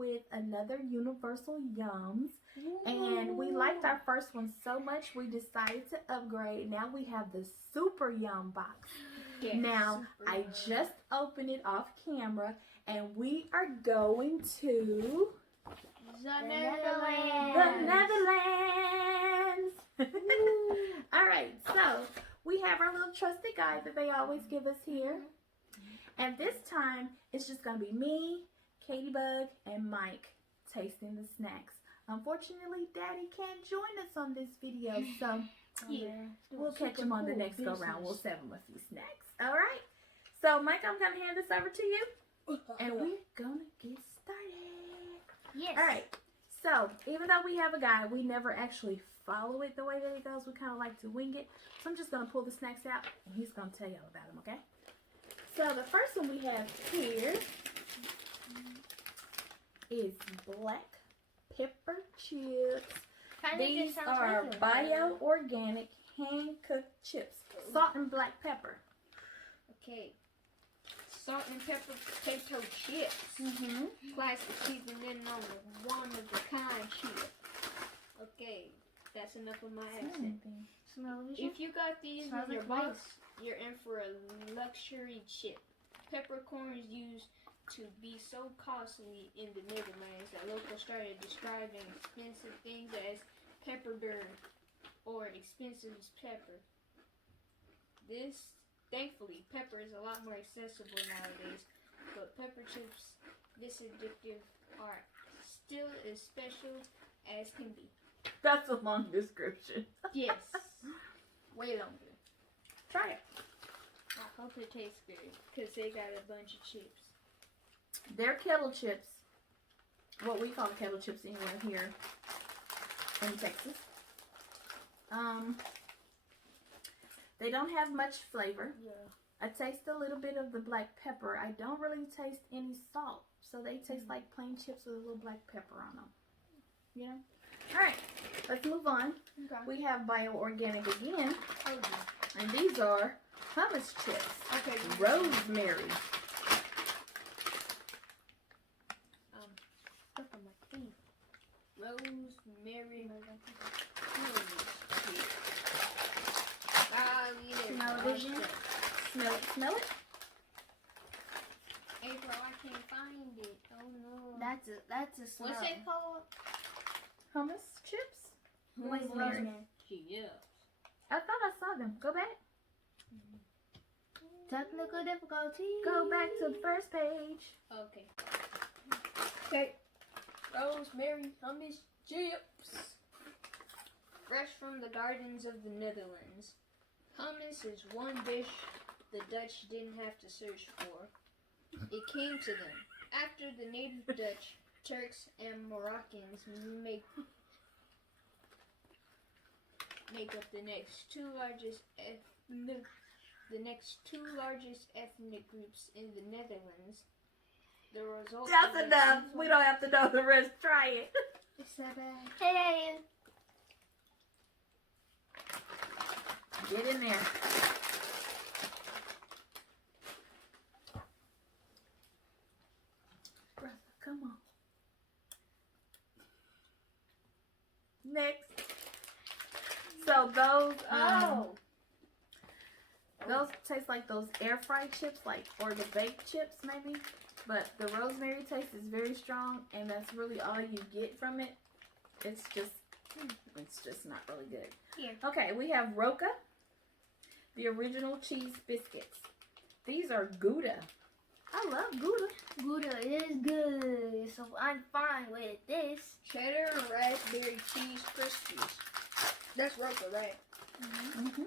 with another Universal Yums. And we liked our first one so much, we decided to upgrade. Now we have the Super Yum box. Yes, now, I just opened it off camera, and we are going to the Netherlands. the Netherlands. All right, so we have our little trusty guide that they always give us here. And this time, it's just going to be me, Katybug, and Mike tasting the snacks. Unfortunately, Daddy can't join us on this video, so yeah, we'll catch him on the next go-round. We'll serve him a few snacks. All right? So, Mike, I'm going to hand this over to you, and we're going to get started. Yes. All right. So, even though we have a guide, we never actually follow it the way that it goes. We kind of like to wing it. So, I'm just going to pull the snacks out, and he's going to tell y'all about them, okay? So, the first one we have here is black pepper chips. These are bio-organic hand-cooked chips. Salt and black pepper. Okay. Salt and pepper potato chips. Classic seasoning on the one-of-a-kind chip. Okay. That's enough of my accent. If you got these in your box, you're in for a luxury chip. Peppercorns used to be so costly in the Netherlands that locals started describing expensive things as pepperberg or expensive pepper. Thankfully, pepper is a lot more accessible nowadays, but pepper chips, this addictive, are still as special as can be. That's a long description. Yes, way longer. Try it. I hope it tastes good, because they got a bunch of chips. They're kettle chips. What we call kettle chips anywhere here in Texas. They don't have much flavor. Yeah. I taste a little bit of the black pepper. I don't really taste any salt. So they taste like plain chips with a little black pepper on them. You know? Alright, let's move on. Okay. We have bio-organic again. Oh, yeah. And these are hummus chips. Okay. Rosemary. Rosemary. Smell-o-vision. Smell it, smell it. April, I can't find it. Oh no. That's a smell. What's it called? Hummus chips. Rosemary. Yeah. I thought I saw them. Go back. Technical difficulty. Go back to the first page. Okay. Okay. Rosemary hummus chips. Fresh from the gardens of the Netherlands. Hummus is one dish the Dutch didn't have to search for. It came to them. After the native Dutch, Turks, and Moroccans make up the next two largest ethnic groups in the Netherlands. The result. That's enough. We don't have to know the rest. Try it. It's not bad. Hey. Get in there. Brother, come on. Next. So those taste like those air fried chips, or the baked chips maybe. But the rosemary taste is very strong, and that's really all you get from it. It's just not really good. Here. Okay, we have Roca, the original cheese biscuits. These are Gouda. I love Gouda. Gouda is good, so I'm fine with this. Cheddar and raspberry cheese crispies. That's Roca, right? Mm-hmm.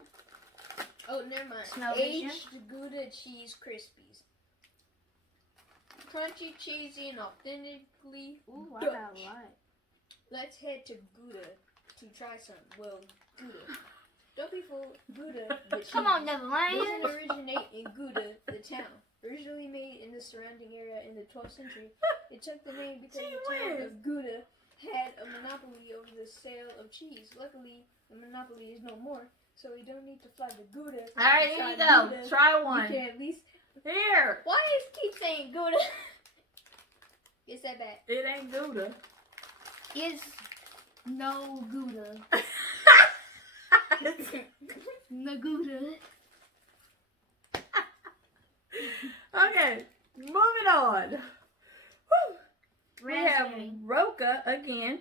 Oh, never mind. Smell-o-vision. Aged Gouda cheese crispies. Crunchy, cheesy, and authentically Ooh, I Dutch. got a lot. Let's head to Gouda to try some. Well, Gouda. Don't be fooled. Gouda, the cheese. Come on, Netherlands. Doesn't originate in Gouda, the town. Originally made in the surrounding area in the 12th century, it took the name because the town of Gouda had a monopoly over the sale of cheese. Luckily, the monopoly is no more, so we don't need to fly to Gouda. All right, here you go. Gouda. Try You one. can at least. Here. Why does it keep saying Gouda? It's that bad. It ain't Gouda. It's no Gouda. No Gouda. Okay, moving on. Woo. We have Raspberry. Roca again.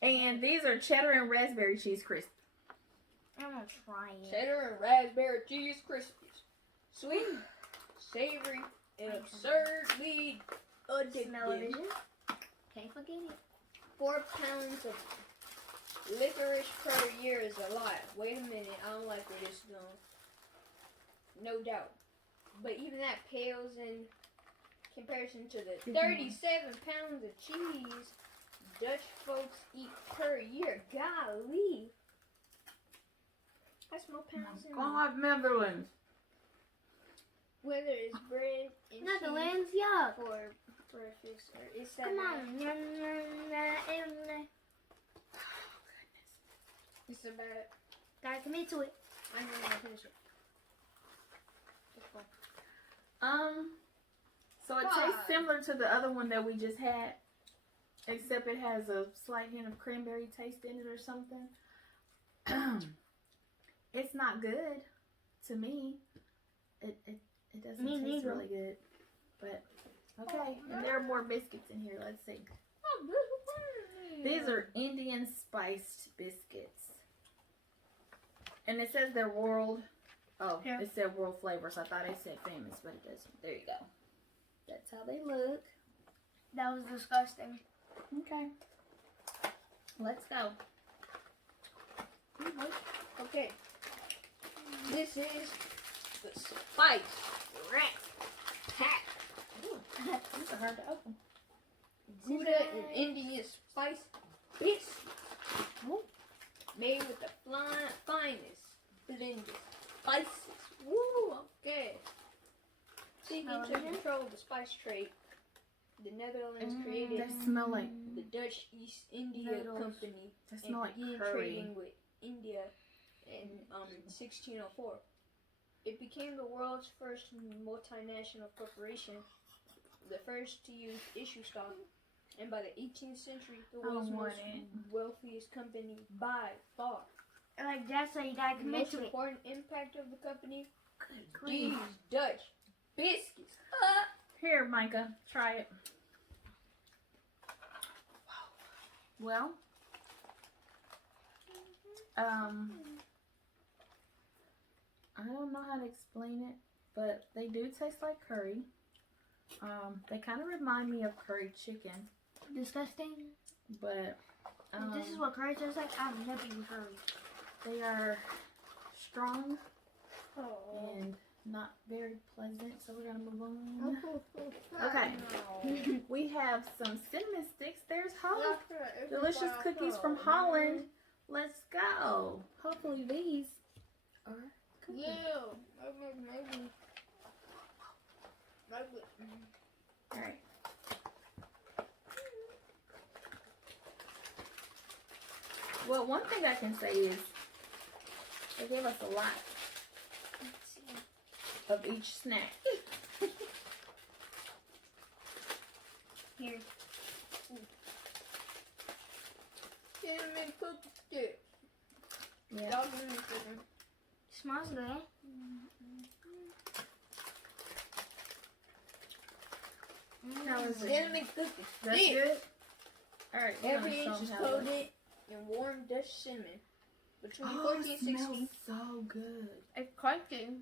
And these are cheddar and raspberry cheese crisp. I'm gonna try it. Cheddar and raspberry cheese Krispies. Sweet, savory, and absurdly Smell-o-vision. addictive. Can't forget it. 4 pounds of licorice per year is a lot. Wait a minute, I don't like where this is going. No doubt. But even that pales in comparison to the 37 pounds of cheese Dutch folks eat per year. Golly. That's more pounds than God, Netherlands. whether it's bread and Not the cheese lens, yuck. for breakfast or it's that Come bad. on. Yum, yum, yum. It's about Gotta commit to it. I'm gonna finish it. Let's go. So it tastes similar to the other one that we just had, except it has a slight hint of cranberry taste in it or something. It's not good to me. It doesn't Me taste neither. really good. But okay, and there are more biscuits in here. Let's see. These are Indian spiced biscuits. And it says they're world. Oh, Here. it said world flavors. I thought it said famous, but it doesn't. There you go. That's how they look. That was disgusting. Okay. Let's go. Okay. This is the spice rat pack. These are hard to open. Gouda and Indian spice biscuits. Made with the finest blended spices. Woo, okay. Seeking to control the spice trade, the Netherlands created They smell like the Dutch East India Noodles. Company they and smell like began curry. trading with India in 1604. It became the world's first multinational corporation, the first to use issue stock, and by the 18th century, the world's most wealthiest company by far. Like that's why you gotta The commit most to it. important impact of the company, Good these grief. Dutch biscuits. Here, Micah, try it. Well, I don't know how to explain it, but they do taste like curry. They kind of remind me of curry chicken, Disgusting. but This is what curry tastes like. I've never eaten curry. they are strong Oh. and not very pleasant, so we're gonna move on. Okay. We have some cinnamon sticks. There's Holland. Delicious cookies from Holland. Let's go. Hopefully these are cookies. Yeah, maybe. All right. Well, one thing I can say is they gave us a lot of each snack. Here. Cinnamon cookie sticks. Yeah. Y'all give me something. Smells good. How is it? Cinnamon cookie That's sticks. good. All right. we're Every gonna show inch is 'em how it looks. coated in warm Dutch cinnamon. Between Oh, it 1460 smells so good. it's crunchy.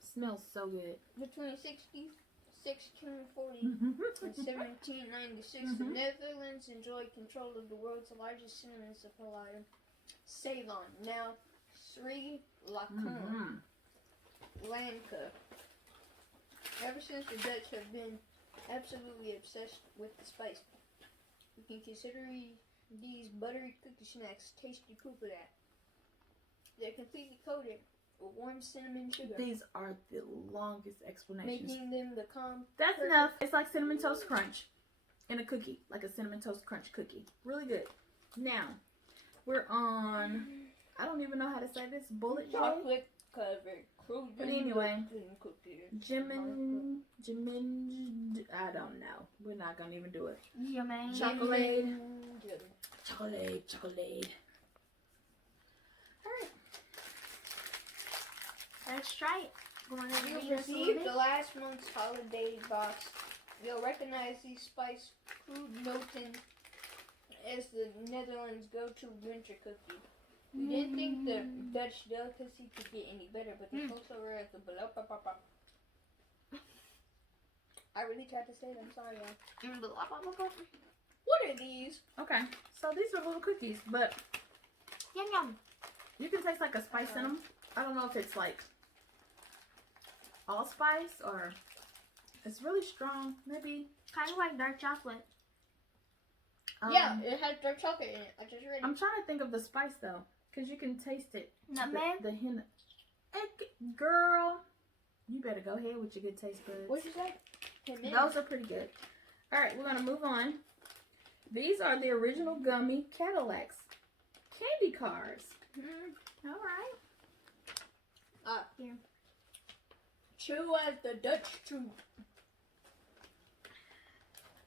Smells so good. Between 1640 and 1796, the Netherlands enjoyed control of the world's largest cinnamon supplier, Ceylon, now Sri Lanka. Lanka. Ever since the Dutch have been absolutely obsessed with the spice. You can consider these buttery cookie snacks tasty proof of that. They're completely coated with warm cinnamon sugar, These are the longest explanations. making them the That's enough. It's like Cinnamon Toast Crunch in a cookie, like a Cinnamon Toast Crunch cookie. Really good. Now, we're on, I don't even know how to say this, bullet joy. chocolate covered But anyway, Jimin. Jimin, I don't know. We're not gonna even do it. Yeah, man. Chocolate. Chocolate. Alright. Let's try it. You received the last month's holiday box. You'll recognize these spiced food Milton as the Netherlands' go-to winter cookie. We didn't think the Dutch delicacy could get any better, but the folks over at the I really tried to say it, I'm sorry, y'all. What are these? Okay, so these are little cookies, but Yum yum. you can taste like a spice in them. I don't know if it's like allspice or it's really strong. Maybe. Kind of like dark chocolate. Yeah, it has dark chocolate in it. I just read it. I'm trying to think of the spice though, because you can taste it. Nutmeg? The hint. Girl, you better go ahead with your good taste buds. What'd you say? Those are pretty good. All right, we're gonna move on. These are the original gummy Cadillacs candy cars. All right. Here. Chew as the Dutch chew.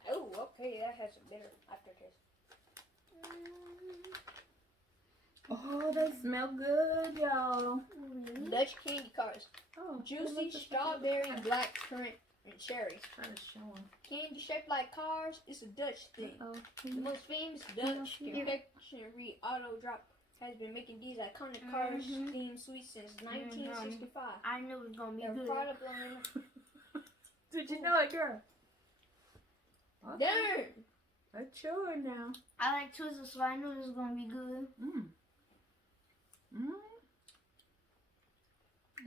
Oh, okay, that has a bitter aftertaste. Oh, they smell good, y'all. Dutch candy cars. Oh, Juicy strawberry, black currant, and cherries. Try to show them. Candy shaped like cars is a Dutch thing. Oh, The most famous Dutch confectionery auto drop has been making these iconic cars themed sweets since 1965. I knew it was gonna be Their good. product line. did you know it, girl? Okay. Darn! That's sure now. I like Twizzlers, so I knew it was gonna be good.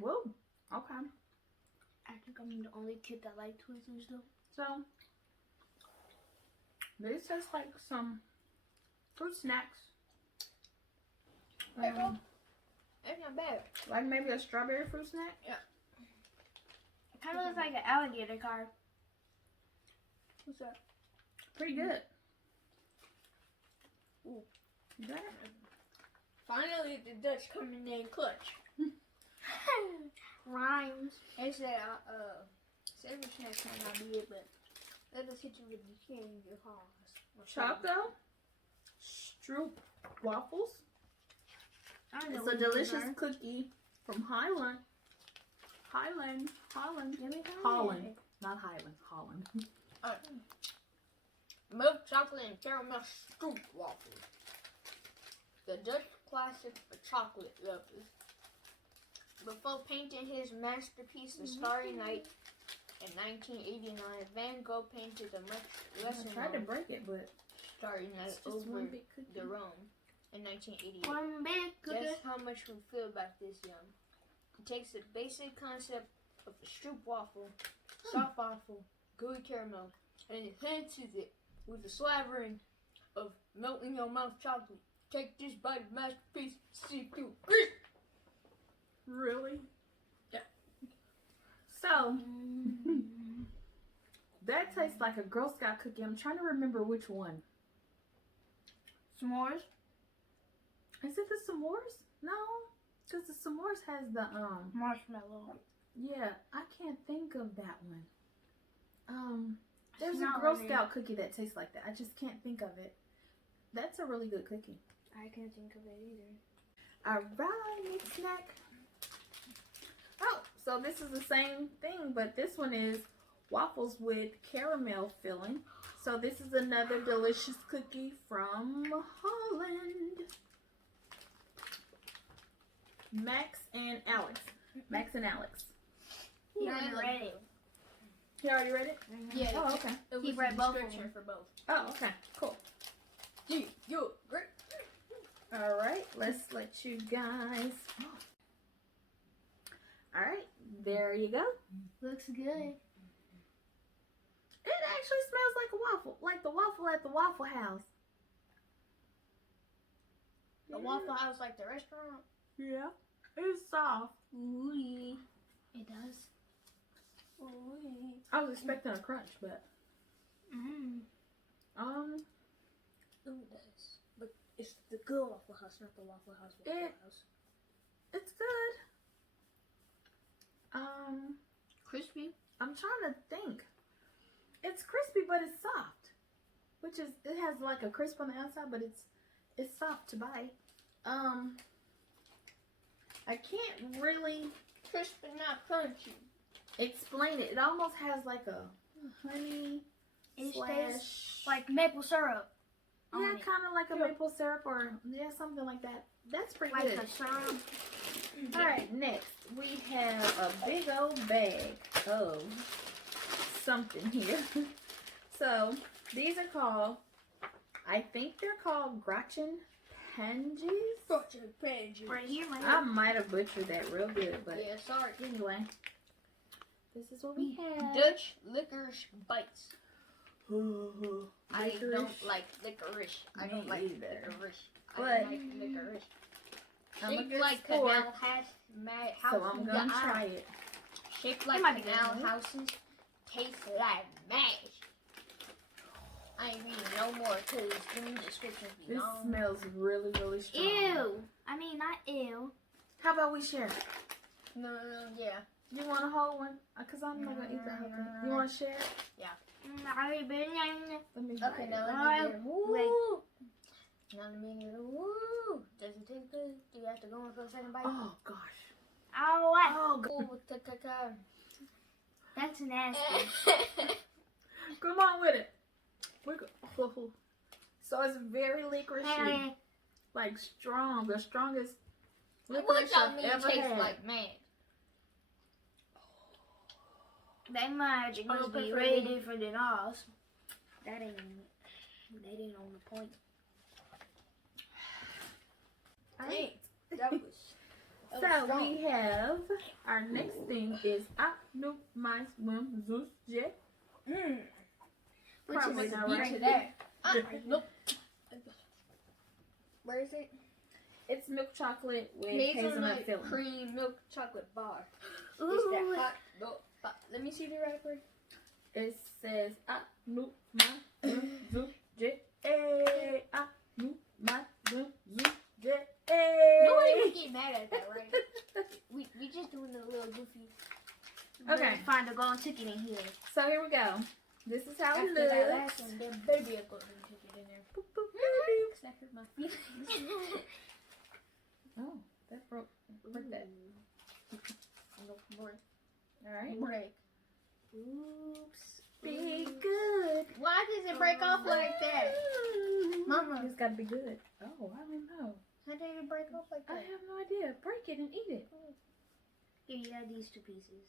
Whoa. Okay. I think I'm the only kid that like Twizzlers though. So, this tastes like some fruit snacks. Hey, bro. That's not bad. Like maybe a strawberry fruit snack. It kind of looks like an alligator car. What's that? Pretty good. Ooh. Yeah. Finally, the Dutch coming in clutch. Rhymes. They said, savory snacks might not be it, but let us hit you with the candy horse. Choco Stroop waffles. I know It's what a these delicious are. cookie from Highland, not Highland, Holland. Milk chocolate and caramel stroop waffles. The Dutch classic for chocolate lovers. Before painting his masterpiece, The Starry Night, in 1989, Van Gogh painted a much lesser I tried to known break it, but Starry Night it's just over one big cookie. the Rome in 1988. One big cookie. Guess how much we feel about this, young. It takes the basic concept of a stroop waffle, soft waffle, gooey caramel, and enhances it with a slavering of melt in your mouth chocolate. Take this bite of masterpiece, see if you agree. Really? Yeah. So that tastes like a Girl Scout cookie. I'm trying to remember which one. S'mores. Is it the s'mores? No, because the s'mores has the Marshmallow. Yeah, I can't think of that one. There's It's a not Girl really- Scout cookie that tastes like that. I just can't think of it. That's a really good cookie. I can't think of it either. Alright, next snack. Oh, so this is the same thing, but this one is waffles with caramel filling. So this is another delicious cookie from Holland. Max and Alex. Max and Alex. He already read it. You already read it? Yeah, Oh, okay. it He was read the both of description them. for both. Oh, okay. Cool. Yeah, you're great. Alright, let's let you guys. Alright, there you go. Looks good. It actually smells like a waffle. Like the waffle at the Waffle House. The Waffle House, like the restaurant. Yeah. It's soft. Ooh, It does. ooh. I was expecting a crunch, but Mm. Ooh, it does. But it's the good Waffle House, not the Waffle House. Waffle House. it's good. Crispy. I'm trying to think. It's crispy, but it's soft. Which is, it has like a crisp on the outside, but it's soft to bite. I can't really Crispy, not crunchy. explain it. It almost has like a honey It slash tastes like maple syrup. yeah, on it. kind of like a Yeah. maple syrup or yeah, something like that. That's pretty Like good. a syrup. All right, next we have a big old bag of something here. So these are called, I think they're called Gratchen Panges. Right here, right I might have butchered that real good, but Yeah, sorry. anyway, this is what we have. Dutch licorice bites. I Licorice. don't like licorice. I Me don't like either. licorice. But- I don't like licorice. I'm a Shaped good like sport, canal house. so I'm gonna try it. Shaped It like might be canal good. houses. Tastes like mash. I ain't reading no more because the descriptions be This long. smells really, really strong. Ew. I mean, not ew. How about we share? No, yeah. You want a whole one? Cause I'm not gonna eat the whole thing. You want to share? Let me Okay, now let Alright, me get a woo. Now let me get a woo. Does it taste good? Do you have to go in for a second bite? Oh gosh. Oh, what? Oh, God. Ooh, ta-ta-ta. That's nasty. Come on with it. So it's very licoricey, like strong, the strongest What licorice y'all I've mean ever tastes had. like man? That magic Oh, must be perfect. way different than ours. That ain't on the point. Alright. That was So strong. we have our next thing is no my swim zeus jet. Which Probably is the not beach right. of that. Nope. Where is it? It's milk chocolate with Hazelnut hazelnut filling. cream milk chocolate bar. Ooh. It's that hot milk bar. Let me see the wrapper. It says no my swim zeus jet. Hey, no my swim zeus jet. Nobody Hey. would get mad at that, right? we just doing a little goofy. Okay. Find a golden ticket in here. So here we go. This is how it After that looks. last one, there better be a golden ticket in there. Boop, boop, boop, Cause that hurt my feelings. Oh, that broke that. No more All right. break. Oops. Be good. Why does it break off like that? Mama. It's gotta be good. Oh, I don't know. How did it break off like I that? have no idea. Break it and eat it. Here, you got these two pieces.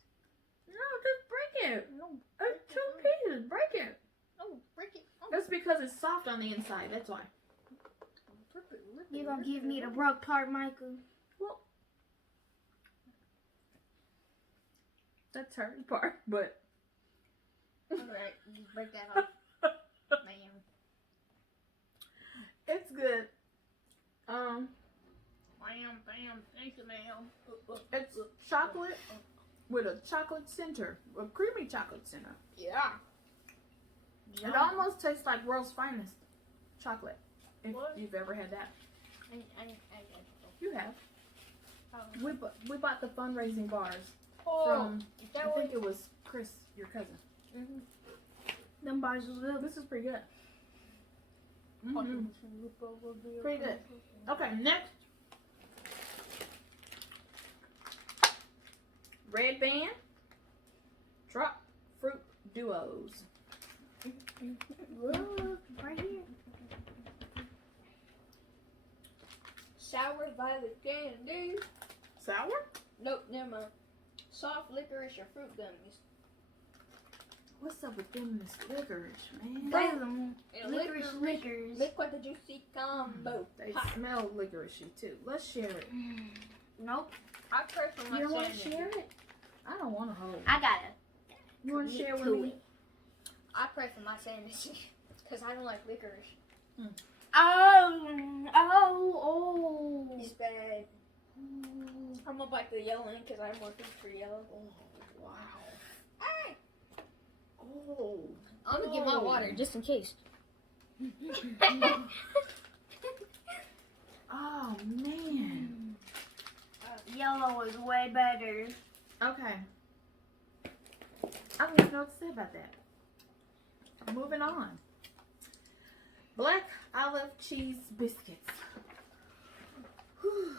No, just break it. No. It's 2 pieces. Break it. Oh, break it. Oh, That's because it's soft on the inside. That's why. rip it, rip it, You gonna rip give it, me the rip broke part, Michael? Well, that's her part, but it. Alright, just break that off. Man. it's good. Bam, thank you, ma'am. It's chocolate with a chocolate center, a creamy chocolate center. Yeah. It almost tastes like world's finest chocolate. If What? you've ever had that, I you have. oh. We bought the fundraising bars Oh, from. that I was. think it was Chris, your cousin. Them bars was good. This is pretty good. Pretty good. Okay, next. Red Band Drop Fruit Duos. Look, right here. Sour violet candy. Sour? Nope, never mind. Soft licorice or fruit gummies. What's up with them and this licorice, man? Boom. And Licorice liquors. Liquid the juicy combo. They Hot. smell licoricey too. Let's share it. Nope. I pray for my You don't want to sanity. share it? I don't want to hold. I got it. You want to share with to me? it. I pray for my sanity. Because I don't like licorice. Oh. It's bad. I'm gonna bite the yellow one because I'm more food for yellow. Oh, wow. Hey! Oh. I'm gonna get my Oh. water just in case. Oh, man. Yellow is way better. Okay. I don't even know what to say about that. Moving on. Black olive cheese biscuits. Whew.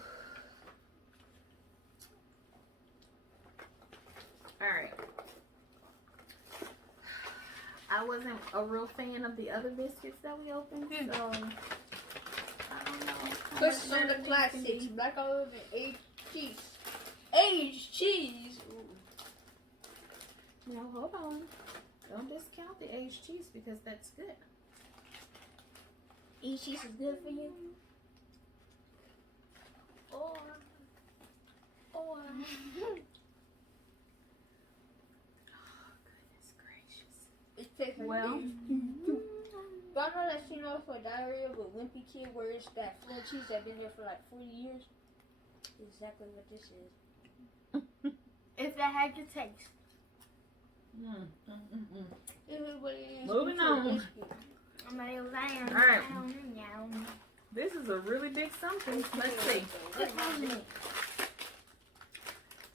Alright. I wasn't a real fan of the other biscuits that we opened, so I don't know. This is some of the classics. Black olive and aged cheese. Aged cheese. Ooh. No, hold on. Don't discount the aged cheese because that's good. Each cheese is good for you. Or. Oh, goodness gracious. It tastes like Well. Y'all know that scene off for Diary of a Wimpy Kid where it's that full cheese that's been there for like 40 years? Exactly what this is. If that had your taste. This is what it is. Moving on. Alright. This is a really big something. Let's see.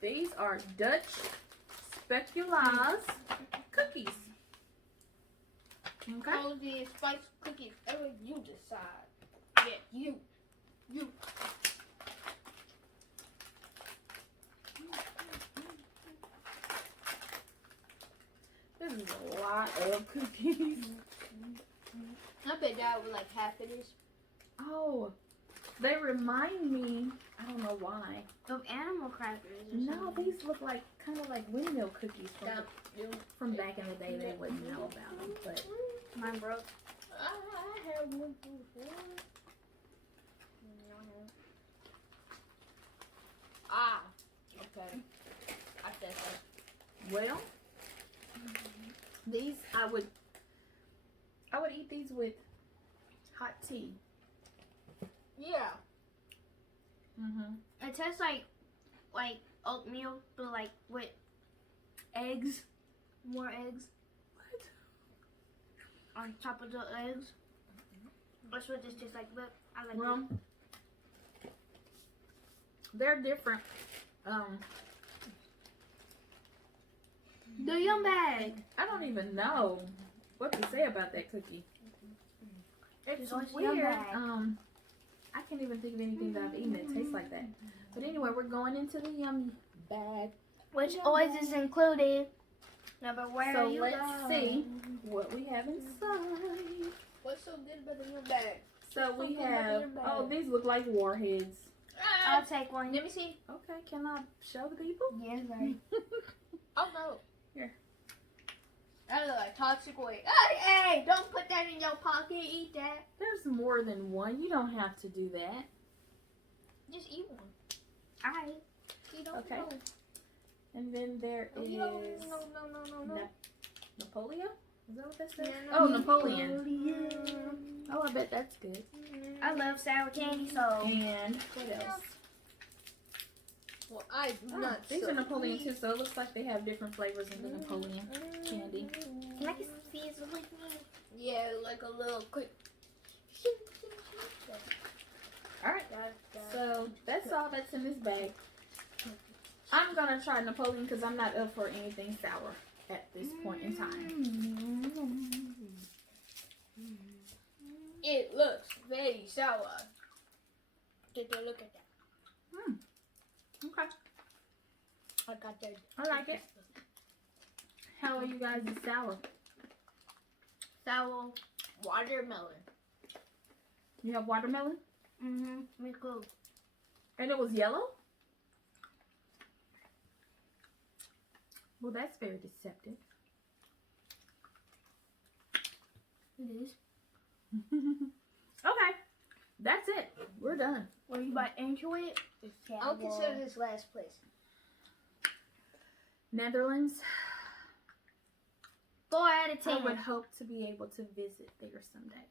These are Dutch speculoos cookies. Okay. All the spice cookies ever you decide. Yeah, you. This is a lot of cookies. I bet that was like half of this. Oh, they remind me, I don't know why. Of animal crackers. Or No, something. these look like kind of like windmill cookies Down. from back in the day. They wouldn't know about them, but Mine broke. I had one before. Ah, okay. I said so. well, these I would eat these with hot tea. Yeah. It tastes like oatmeal, but like with eggs. More eggs. What? On top of the eggs. That's what this tastes like, but I like Well, they're different. The Yum Bag. I don't even know what to say about that cookie. It's What's weird. Yum Bag? I can't even think of anything that I've eaten that tastes like that. But anyway, we're going into the Yum Bag. Which always is included. Number where So you let's go. see what we have inside. What's so good about the new bag? So we Something about have, your bag. oh, these look like warheads. I'll take one. Let me see. Okay, can I show the people? Yes, sir. Oh no. Here. That look like toxic waste. Hey, don't put that in your pocket. Eat that. There's more than one. You don't have to do that. Just eat one. Alright. You don't Okay. know. And then there is No. Napoleon. Is that what that says? No, Oh, no. Napoleon. Oh, I bet that's good. I love sour candy, so And what else? Well, I do Oh, not. these are Napoleon too, so it looks like they have different flavors in the Napoleon candy. can I get some seeds with me? Yeah, like a little quick. Alright, so that's all that's in this bag. I'm gonna try Napoleon because I'm not up for anything sour at this point in time. It looks very sour. Take a look at that. Okay, I got that. I like it. How are you guys with sour? Sour. Watermelon. You have watermelon? Me cool. And it was yellow? Well, that's very deceptive. It is. Okay, that's it. We're done. When you bite into it, it's I'll sour. consider this last place. Netherlands. 4 out of 10. I would hope to be able to visit there someday.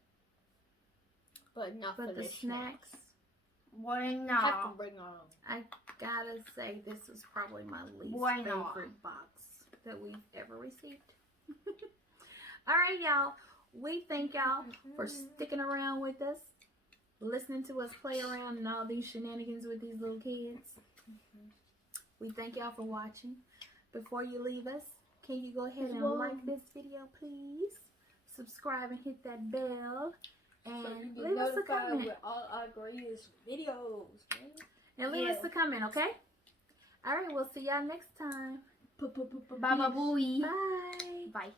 But not But for the this snacks, Boy, snack. no. Have to bring our own. I gotta say this is probably my least Why not? favorite box that we've ever received. Alright, y'all. We thank y'all for sticking around with us, listening to us play around and all these shenanigans with these little kids. We thank y'all for watching. Before you leave us, can you go ahead and Whoa. like this video, please? Subscribe and hit that bell. And So you get leave us a notified comment. with all our greatest videos, man. And leave Yeah. us a comment, okay? All right, we'll see y'all next time. Baba booey. Bye. Bye.